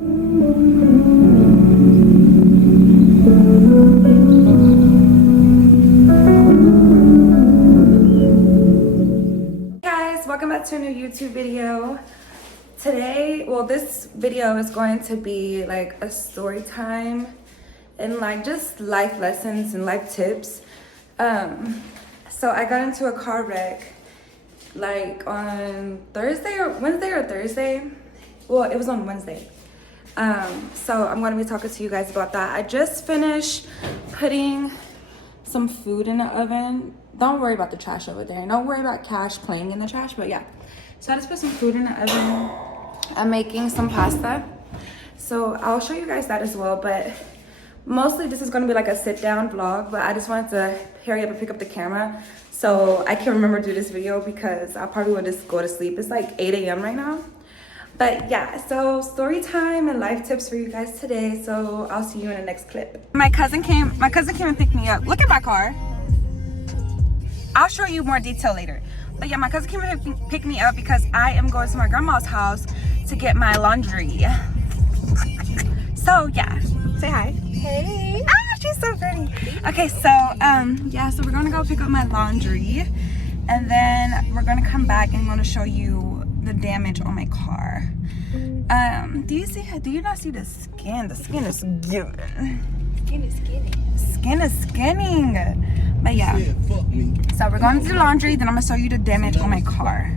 Welcome back to a new YouTube video. Today, well, this video is going to be like a story time and like just life lessons and life tips. So I got into a car wreck like on Wednesday or Thursday. Well, it was on Wednesday. So I'm going to be talking to you guys about that. I just finished putting some food in the oven. Don't worry about the trash over there. Don't worry about Cash playing in the trash, but yeah. So I just put some food in the oven. I'm making some pasta. So I'll show you guys that as well, but mostly this is gonna be like a sit down vlog, but I just wanted to hurry up and pick up the camera so I can remember to do this video because I probably would just go to sleep. It's like 8 a.m. right now. But yeah, so story time and life tips for you guys today. So I'll see you in the next clip. My cousin came and picked me up. Look at my car. I'll show you more detail later. But yeah, my cousin came and picked me up because I am going to my grandma's house to get my laundry. So yeah, say hi. Hey. Ah, she's so pretty. Okay, so yeah, so we're gonna go pick up my laundry and then we're gonna come back and I'm gonna show you the damage on my car. Do you not see the skin? The skin is giving. Skin is skinning. Skin is skinning. But yeah, so we're going to do laundry, then I'm gonna show you the damage on my car.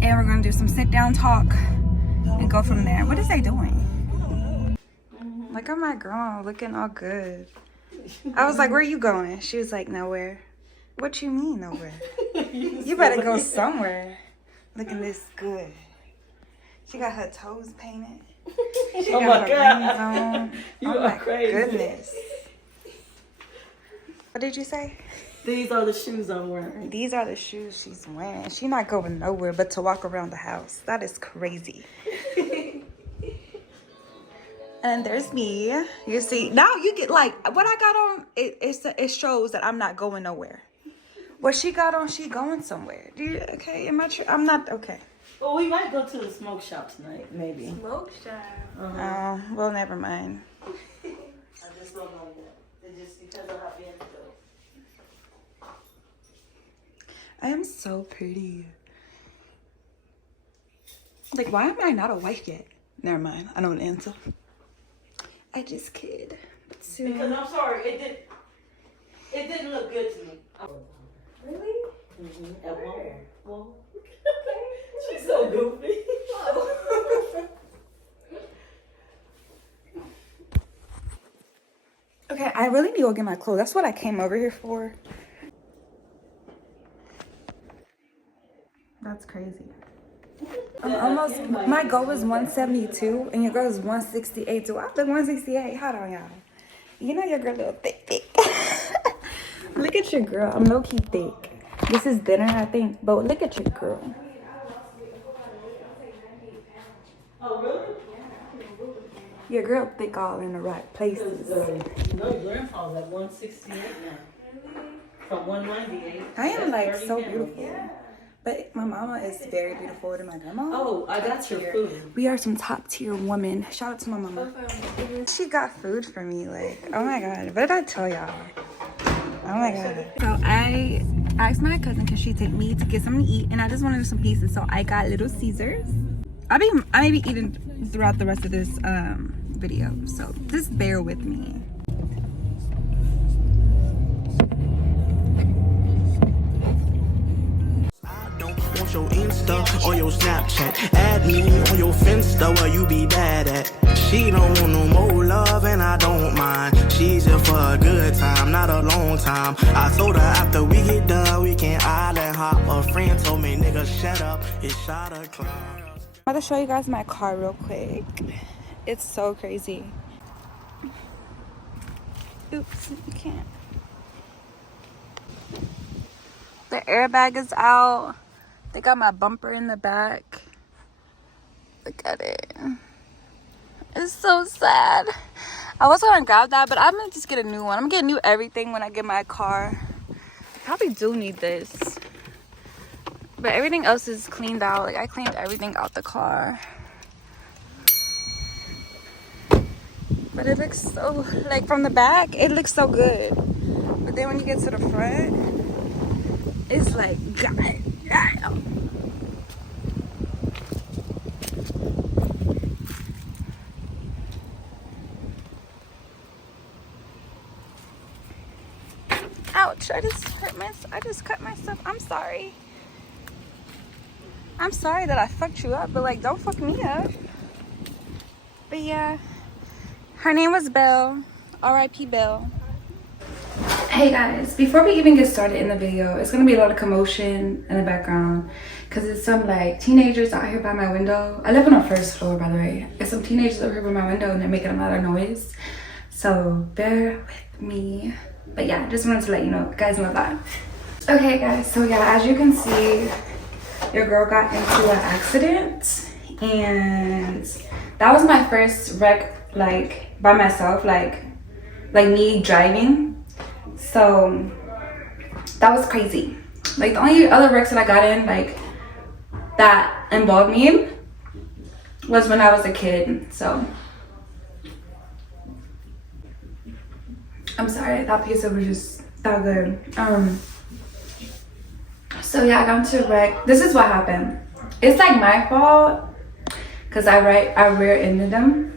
And we're gonna do some sit down talk and go from there. What is they doing? Look at my girl, looking all good. I was like, where are you going? She was like, nowhere. What you mean nowhere? You better go somewhere. Looking this good. She got her toes painted. She got her rings on. You are crazy. Goodness. What did you say? These are the shoes I'm wearing. These are the shoes she's wearing. She's not going nowhere but to walk around the house. That is crazy. And there's me. You see, now you get like, what I got on, it shows that I'm not going nowhere. What she got on, she going somewhere. Okay, am I true? I'm not, okay. Well, we might go to the smoke shop tonight, maybe. Smoke shop? Oh, well, never mind. I just don't know yet. It's just because of how big it goes. I am so pretty. Like, why am I not a wife yet? Never mind. I know the answer. I just kid. Soon. Because I'm sorry, it didn't look good to me. Really? Mm-hmm. At one. Well, she's so goofy. Okay, I really need to go get my clothes. That's what I came over here for. That's crazy. I'm almost, my goal is 172 and your girl is 168 too. I look 168. Hold on, y'all. You know your girl a little thick. Look at your girl. I'm low-key thick. This is dinner, I think. But look at your girl. Oh, really? Your girl thick all in the right places. No, grandpa's at 168 now. From 198. I am like so beautiful. But my mama is very beautiful to my grandma. Oh, I got your food. We are some top tier women. Shout out to my mama. She got food for me. Like, oh my God. What did I tell y'all? Oh my God. So I asked my cousin, can she take me to get something to eat? And I just wanted some pieces. So I got Little Caesars. I may be eating throughout the rest of this video. So just bear with me. Your Insta or your Snapchat, add me on your Finsta where you be bad at. She don't want no more love and I don't mind. She's here for a good time, not a long time. I told her after we get done we can island hop. A friend told me nigga shut up, it's shot o'clock. I'm about to show you guys my car real quick. It's so crazy. Oops, you can't. The airbag is out. They got my bumper in the back. Look at it. It's so sad. I was gonna grab that, but I'm gonna just get a new one. I'm getting new everything when I get my car. I probably do need this. But everything else is cleaned out. Like, I cleaned everything out the car. But it looks so, like from the back, it looks so good. But then when you get to the front, it's like, God damn. Ouch, I just cut myself. I'm sorry. I'm sorry that I fucked you up, but like, don't fuck me up. But yeah, her name was Belle. R.I.P. Belle. Hey guys, before we even get started in the video, it's gonna be a lot of commotion in the background because it's some like teenagers out here by my window. I live on the first floor, by the way. There's some teenagers over here by my window and they're making a lot of noise. So bear with me. But yeah, just wanted to let you guys know that. Okay guys, so yeah, as you can see, your girl got into an accident and that was my first wreck, like by myself, like me driving. So that was crazy. Like the only other wrecks that I got in like that involved me was when I was a kid. So I'm sorry, that pizza was just that good. So yeah, I got into a wreck. This is what happened. It's like my fault because I rear-ended them.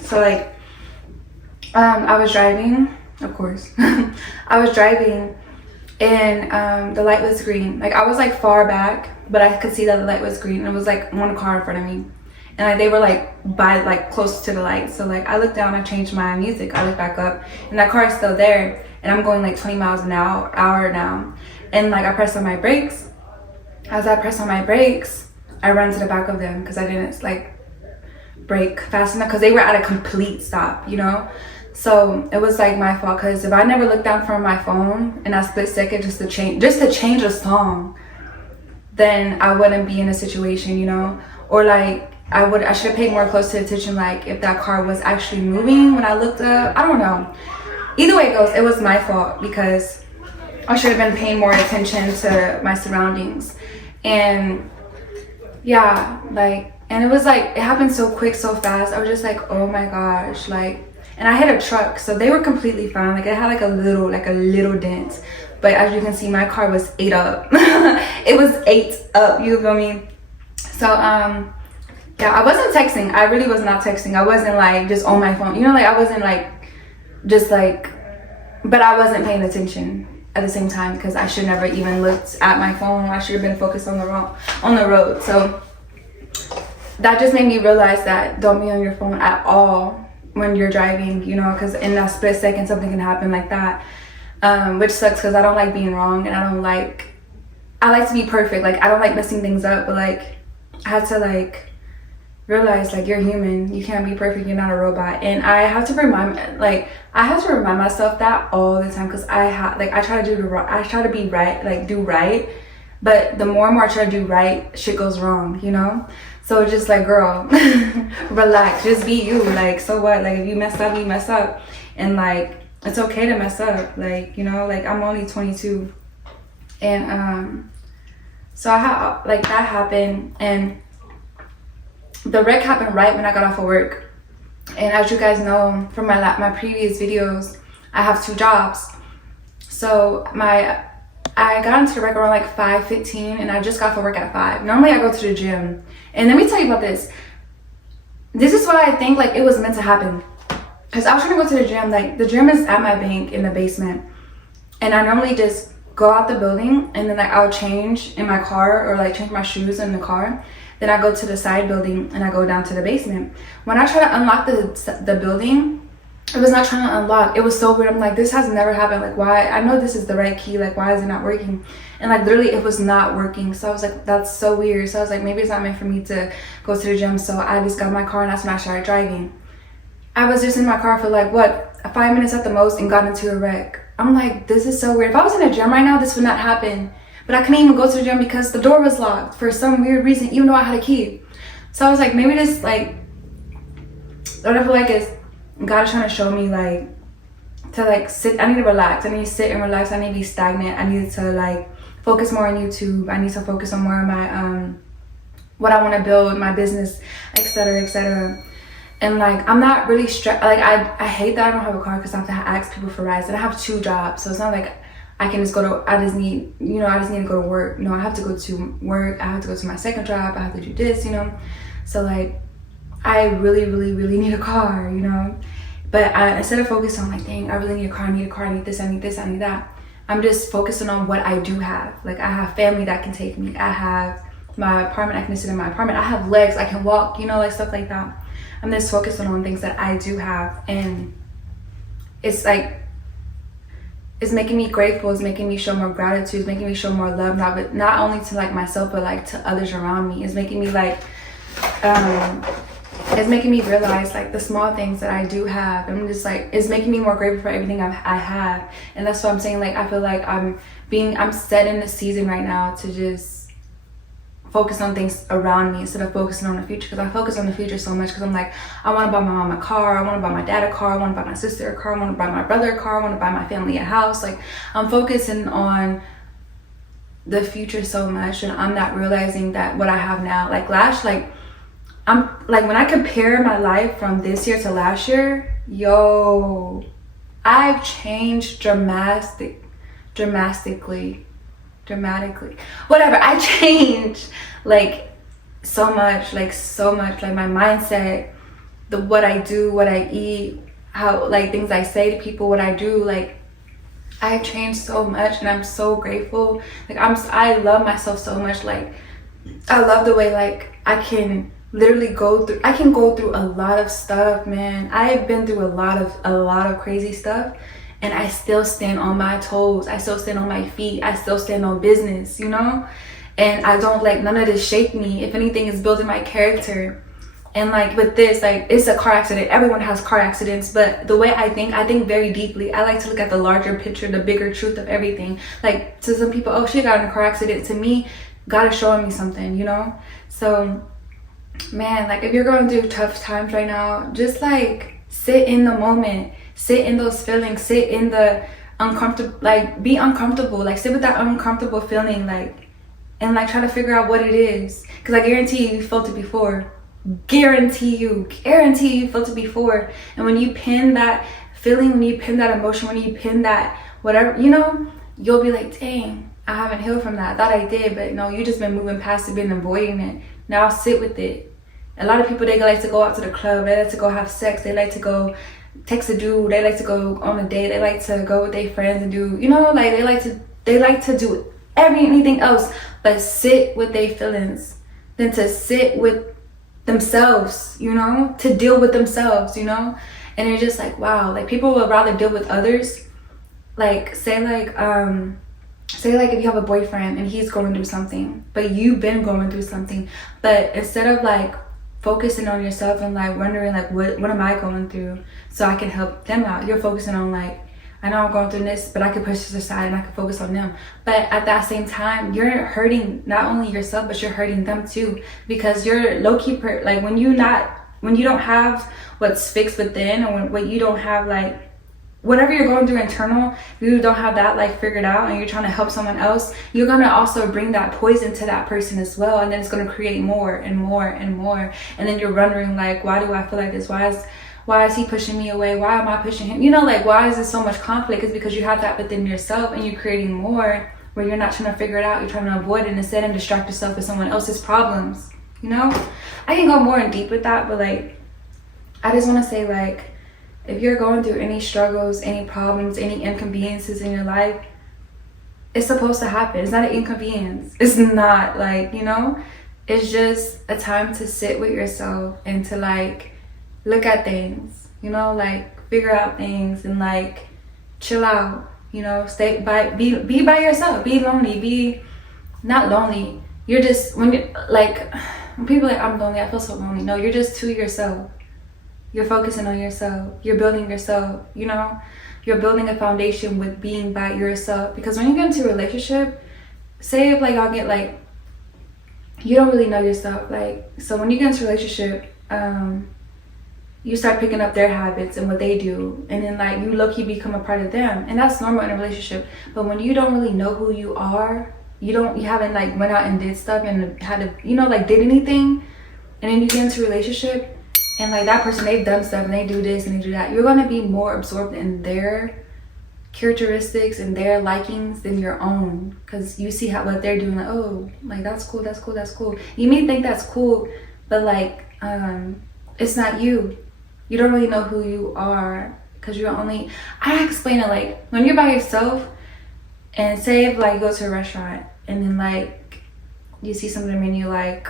So like I was driving, of course. I was driving and the light was green. Like I was like far back, but I could see that the light was green. It was like one car in front of me. And they were like close to the light. So like I looked down, I changed my music, I looked back up, and that car is still there. And I'm going like 20 miles an hour now. And like I pressed on my brakes. As I pressed on my brakes, I ran to the back of them because I didn't like brake fast enough because they were at a complete stop, So it was like my fault because if I never looked down from my phone in that split second just to change a song, then I wouldn't be in a situation, or like I should have paid more close attention, like if that car was actually moving when I looked up. I don't know. Either way it goes, it was my fault because I should have been paying more attention to my surroundings. And yeah, and it was like, it happened so quick, so fast. I was just like, oh my gosh, and I hit a truck, so they were completely fine. Like it had like a little dent. But as you can see, my car was ate up. It was ate up, you feel me? So, yeah, I wasn't texting. I really was not texting. I wasn't like just on my phone. I wasn't like just like, but I wasn't paying attention at the same time because I should never even looked at my phone. I should have been focused on the road. So that just made me realize that don't be on your phone at all when you're driving, because in that split second something can happen like that, which sucks because I don't like being wrong and I like to be perfect. Like I don't like messing things up, but like I had to like realize like you're human, you can't be perfect, you're not a robot. And I have to remind myself that all the time because I try to be right, like do right, but the more and more I try to do right, shit goes wrong, So it's just like, girl, relax, just be you. Like, so what? Like, if you mess up, you mess up. And like, it's okay to mess up. Like, like I'm only 22. And so I had, like that happened. And the wreck happened right when I got off of work. And as you guys know from my previous videos, I have 2 jobs. So I got into the wreck around like 5:15 and I just got off of work at 5. Normally I go to the gym. And let me tell you about this. This is why I think like it was meant to happen. Because I was trying to go to the gym. Like the gym is at my bank in the basement. And I normally just go out the building and then like I'll change in my car or like change my shoes in the car. Then I go to the side building and I go down to the basement. When I try to unlock the building, it was not trying to unlock. It was so weird. I'm like, this has never happened. Like, why? I know this is the right key. Like, why is it not working? And like, literally, it was not working. So I was like, that's so weird. So I was like, maybe it's not meant for me to go to the gym. So I just got in my car and that's when I started driving. I was just in my car for like, 5 minutes at the most and got into a wreck. I'm like, this is so weird. If I was in a gym right now, this would not happen. But I couldn't even go to the gym because the door was locked for some weird reason, even though I had a key. So I was like, maybe this, like, what I feel like is God is trying to show me, like, to, like, sit. I need to relax. I need to sit and relax. I need to be stagnant. I need to, like, focus more on YouTube. I need to focus on more of my, what I want to build, my business, etc., etc. And like, I'm not really stressed. Like, I hate that I don't have a car because I have to ask people for rides. And I have 2 jobs, so it's not like I can just go to, I just need to go to work. I have to go to work. I have to go to my second job. I have to do this, So like, I really, really, really need a car, But instead of focusing on like, dang, I really need a car, I need this, I need this, I need that. I'm just focusing on what I do have. Like, I have family that can take me. I have my apartment, I can sit in my apartment. I have legs, I can walk, like stuff like that. I'm just focusing on things that I do have. And it's like, it's making me grateful. It's making me show more gratitude. It's making me show more love, not only to like myself, but like to others around me. It's making me like, it's making me realize like the small things that I do have. I'm just like, it's making me more grateful for everything I have. And that's what I'm saying. Like, I feel like I'm set in the season right now to just focus on things around me instead of focusing on the future, because I focus on the future so much because I'm like, I want to buy my mom a car, I want to buy my dad a car, I want to buy my sister a car, I want to buy my brother a car, I want to buy my family a house. Like, I'm focusing on the future so much, and I'm not realizing that what I have now, I'm like, when I compare my life from this year to last year, I've changed dramatically, whatever. I changed like so much, like my mindset, what I do, what I eat, how, like, things I say to people, what I do. Like, I've changed so much, and I'm so grateful. Like, I love myself so much. Like, I love the way, like, I can literally go through a lot of stuff, man. I have been through a lot of crazy stuff, and I still stand on my toes. I still stand on my feet. I still stand on business, and I don't let none of this shake me. If anything, it's building my character. And like, with this, like, it's a car accident. Everyone has car accidents, but the way I think very deeply. I like to look at the larger picture, the bigger truth of everything. Like, to some people, oh, she got in a car accident. To me, God is showing me something, So, man, like, if you're going through tough times right now, just like sit in the moment, sit in those feelings, sit in the uncomfortable, like, be uncomfortable, like, sit with that uncomfortable feeling, like, and like try to figure out what it is, because I guarantee you felt it before. Guarantee you felt it before. And when you pin that feeling, when you pin that emotion, when you pin that whatever, you'll be like, dang, I haven't healed from that. I thought I did, but no, you just been moving past it, been avoiding it. Now sit with it. A lot of people, they like to go out to the club, they like to go have sex, they like to go text a dude, they like to go on a date, they like to go with their friends and do, like, they like to do anything else but sit with their feelings, than to sit with themselves, to deal with themselves, and you're just like, wow, like, people would rather deal with others. Like, say like if you have a boyfriend and he's going through something, but you've been going through something, but instead of like focusing on yourself and like wondering like, what am I going through so I can help them out, you're focusing on like, I know I'm going through this, but I can push this aside and I can focus on them. But at that same time, you're hurting not only yourself, but you're hurting them too, because you're low-key like, when you don't have what's fixed within, or when you don't have like whatever you're going through internal, you don't have that like figured out, and you're trying to help someone else, you're gonna also bring that poison to that person as well, and then it's gonna create more and more and more, and then you're wondering like, why do I feel like this? Why is he pushing me away? Why am I pushing him? Like, why is there so much conflict? It's because you have that within yourself, and you're creating more where you're not trying to figure it out. You're trying to avoid it instead and distract yourself with someone else's problems. I can go more in deep with that, but like, I just want to say, like, if you're going through any struggles, any problems, any inconveniences in your life, it's supposed to happen. It's not an inconvenience. It's not like, it's just a time to sit with yourself and to like look at things, like figure out things and like chill out, be by yourself, be lonely, be not lonely. You're just, when people are like, I'm lonely, I feel so lonely. No, you're just to yourself. You're focusing on yourself. You're building yourself, you're building a foundation with being by yourself. Because when you get into a relationship, say if like y'all get like, you don't really know yourself, like, so when you get into a relationship, you start picking up their habits and what they do, and then like you low-key become a part of them, and that's normal in a relationship. But when you don't really know who you are, you haven't like went out and did stuff and had to, like did anything, and then you get into a relationship and like that person, they've done stuff and they do this and they do that, you're going to be more absorbed in their characteristics and their likings than your own, because you see what they're doing, like, oh, like that's cool, that's cool, that's cool. You may think that's cool, but like it's not you. You don't really know who you are, because you're only, I explain it like when you're by yourself, and say if like you go to a restaurant and then like you see something on the menu like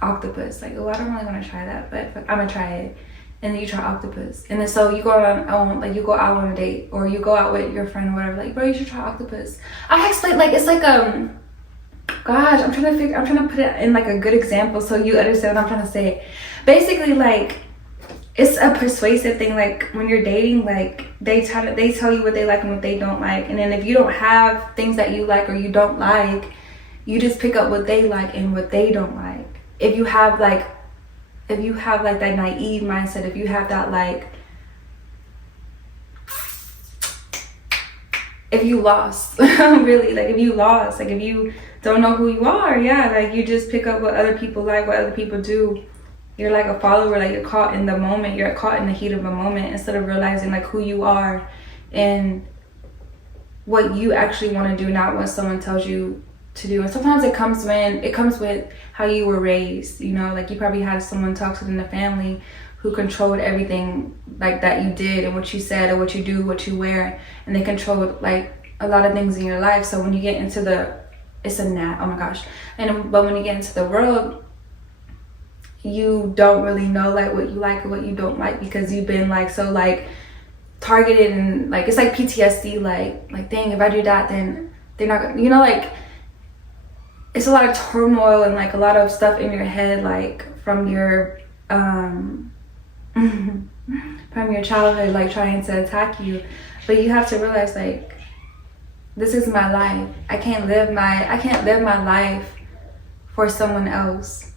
octopus, like, oh, I don't really want to try that, but I'm gonna try it. And then you try octopus, and then so you go on like you go out on a date, or you go out with your friend or whatever, like, bro, you should try octopus. I explain like, it's like gosh, I'm trying to put it in like a good example so you understand what I'm trying to say. Basically, like, it's a persuasive thing. Like when you're dating, like they tell you what they like and what they don't like, and then if you don't have things that you like or you don't like, you just pick up what they like and what they don't like. If you have like that naive mindset, if you have that, like, if you lost really, like if you lost, like if you don't know who you are, yeah, like you just pick up what other people like, what other people do. You're like a follower, like you're caught in the moment, you're caught in the heat of a moment, instead of realizing like who you are and what you actually want to do, not what someone tells you to do. And sometimes it comes with how you were raised, you know, like you probably had someone toxic in the family who controlled everything like that you did and what you said or what you do, what you wear, and they controlled like a lot of things in your life. So when you get into oh my gosh, but when you get into the world, you don't really know like what you like or what you don't like, because you've been like so like targeted, and like it's like PTSD, like dang, if I do that then they're not gonna, you know, like it's a lot of turmoil and like a lot of stuff in your head, like from your from your childhood, like trying to attack you. But you have to realize, like, this is my life. I can't live my life for someone else,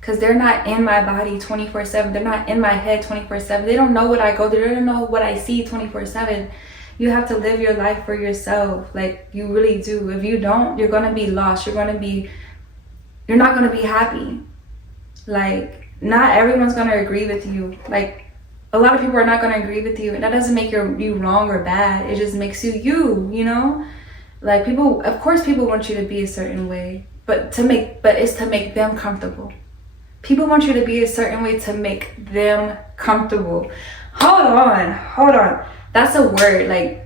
because they're not in my body 24/7. They're not in my head 24/7. They don't know what I go through. They don't know what I see 24/7. You have to live your life for yourself. Like, you really do. If you don't, you're gonna be lost. You're not gonna be happy. Like, not everyone's gonna agree with you. Like, a lot of people are not gonna agree with you, and that doesn't make you wrong or bad. It just makes you, you know? Like, of course people want you to be a certain way, but it's to make them comfortable. People want you to be a certain way to make them comfortable. Hold on. That's a word. Like,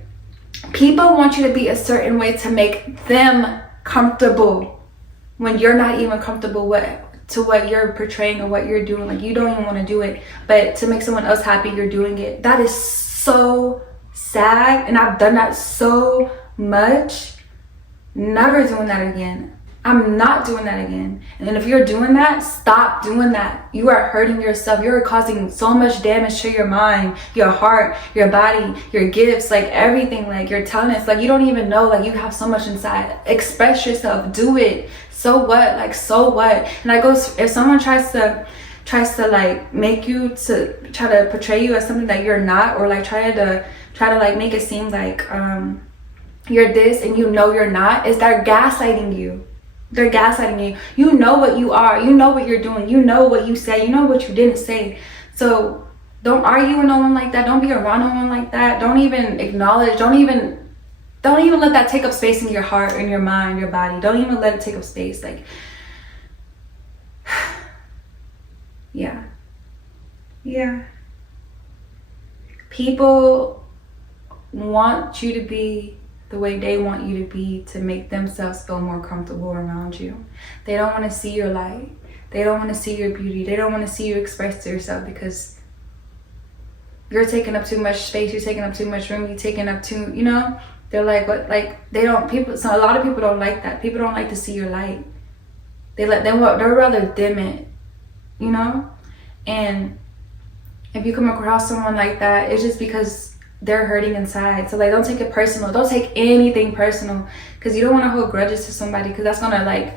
people want you to be a certain way to make them comfortable when you're not even comfortable to what you're portraying or what you're doing. Like, you don't even want to do it, but to make someone else happy, you're doing it. That is so sad, and I've done that so much. Never doing that again. I'm not doing that again. And if you're doing that, stop doing that. You are hurting yourself. You're causing so much damage to your mind, your heart, your body, your gifts, like everything, like your talents. Like, you don't even know, like, you have so much inside. Express yourself. Do it. So what? Like, so what? And I go, if someone tries to like make you to try to portray you as something that you're not, or like try to like make it seem like you're this and you know you're not, is they're gaslighting you. They're gaslighting you. You know what you are. You know what you're doing. You know what you say. You know what you didn't say. So don't argue with no one like that. Don't be around no one like that. Don't even acknowledge. Don't even let that take up space in your heart, in your mind, your body. Don't even let it take up space. Like, yeah. People want you to be the way they want you to be to make themselves feel more comfortable around you. They don't want to see your light. They don't want to see your beauty. They don't want to see you express yourself, because you're taking up too much space. You're taking up too much room. You're taking up too, you know? They're like, what? Like, so a lot of people don't like that. People don't like to see your light. They'd rather dim it, you know? And if you come across someone like that, it's just because they're hurting inside. So like, don't take it personal. Don't take anything personal, because you don't want to hold grudges to somebody, because that's gonna like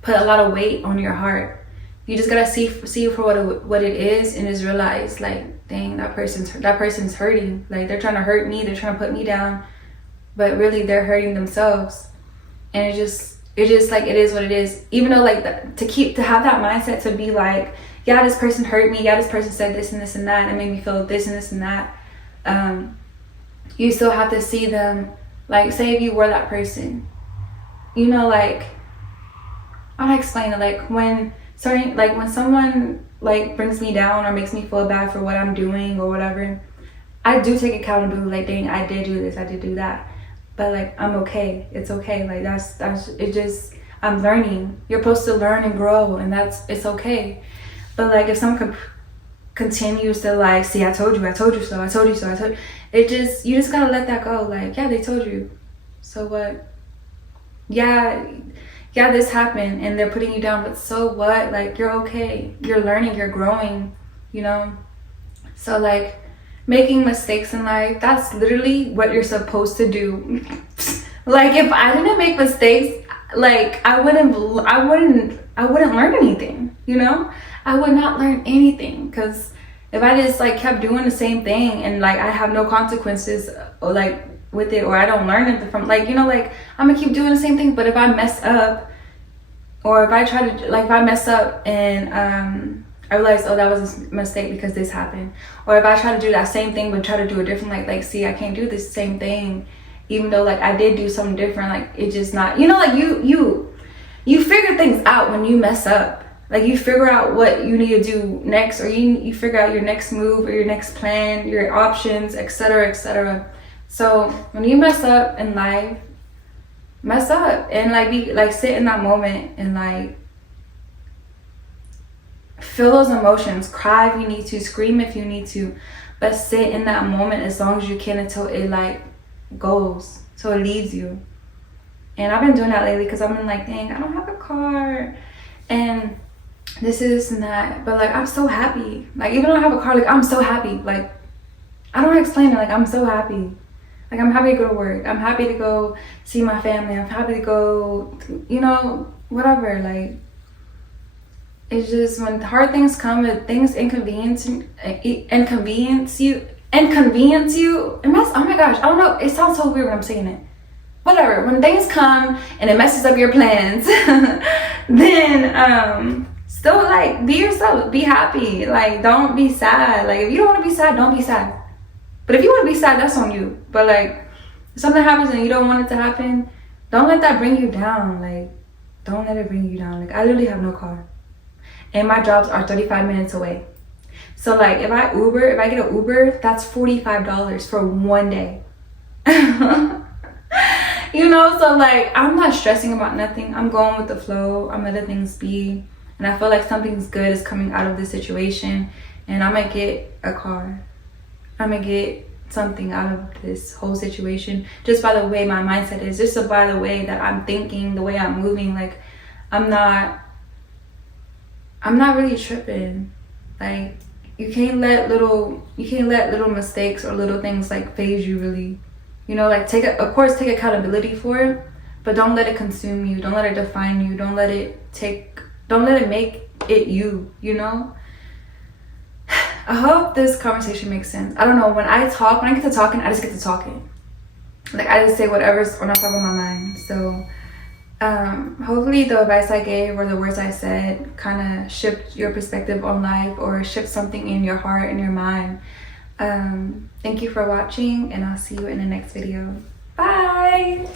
put a lot of weight on your heart. You just gotta see for what it is, and just realize, like, dang, that person's hurting. Like, they're trying to hurt me. They're trying to put me down, but really they're hurting themselves. And it just like, it is what it is. Even though like to have that mindset to be like, yeah, this person hurt me, yeah, this person said this and this and that, and it made me feel this and this and that. You still have to see them, like, say if you were that person, you know, like, how do I explain it? Like, when someone like brings me down or makes me feel bad for what I'm doing or whatever, I do take accountability. Like, dang, I did do this, I did do that, but like, I'm okay. It's okay. Like, that's it. Just, I'm learning. You're supposed to learn and grow, and it's okay. But like, if someone continues to like, see, I told you so, you just gotta let that go. Like, yeah, they told you, so what? Yeah, this happened and they're putting you down, but so what? Like, you're okay, you're learning, you're growing, you know? So like, making mistakes in life, that's literally what you're supposed to do. Like, if I didn't make mistakes, like, I wouldn't learn anything, you know? I would not learn anything, because if I just like kept doing the same thing and like I have no consequences or like with it, or I don't learn it from, like, you know, like, I'm gonna keep doing the same thing. But if I mess up, or if I try to, like, if I mess up and I realize, oh, that was a mistake because this happened, or if I try to do that same thing but try to do it different, like see, I can't do this same thing even though like I did do something different, like it's just not, you know, like you figure things out when you mess up. Like, you figure out what you need to do next, or you figure out your next move or your next plan, your options, etc., etc. So when you mess up in life, mess up and like be like, sit in that moment and like feel those emotions, cry if you need to, scream if you need to, but sit in that moment as long as you can until it like goes, so it leaves you. And I've been doing that lately because I've been like, dang, I don't have a car and this and that, but like, I'm so happy. Like, even though I have a car, like, I'm so happy. Like, I don't explain it. Like, I'm so happy. Like, I'm happy to go to work. I'm happy to go see my family. I'm happy to go, you know, whatever. Like, it's just when hard things come, and things inconvenience you. Oh my gosh, I don't know. It sounds so weird when I'm saying it. Whatever. When things come and it messes up your plans, then still like, be yourself. Be happy. Like, don't be sad. Like, if you don't want to be sad, don't be sad. But if you want to be sad, that's on you. But like, if something happens and you don't want it to happen, don't let that bring you down. Like, don't let it bring you down. Like, I literally have no car, and my jobs are 35 minutes away. So like, if I get an Uber, that's $45 for one day. You know, so like, I'm not stressing about nothing. I'm going with the flow. I'm letting things be. And I feel like something's good is coming out of this situation, and I'm gonna get a car. I'm gonna get something out of this whole situation, just by the way my mindset is, just by the way that I'm thinking, the way I'm moving. Like, I'm not really tripping. Like, you can't let little mistakes or little things like phase you, really. You know, like, of course take accountability for it, but don't let it consume you. Don't let it define you. Don't let it make it you, you know? I hope this conversation makes sense. I don't know, when I get to talking, I just get to talking. Like, I just say whatever's on top of my mind. So hopefully the advice I gave or the words I said kind of shift your perspective on life, or shift something in your heart and your mind. Thank you for watching, and I'll see you in the next video. Bye.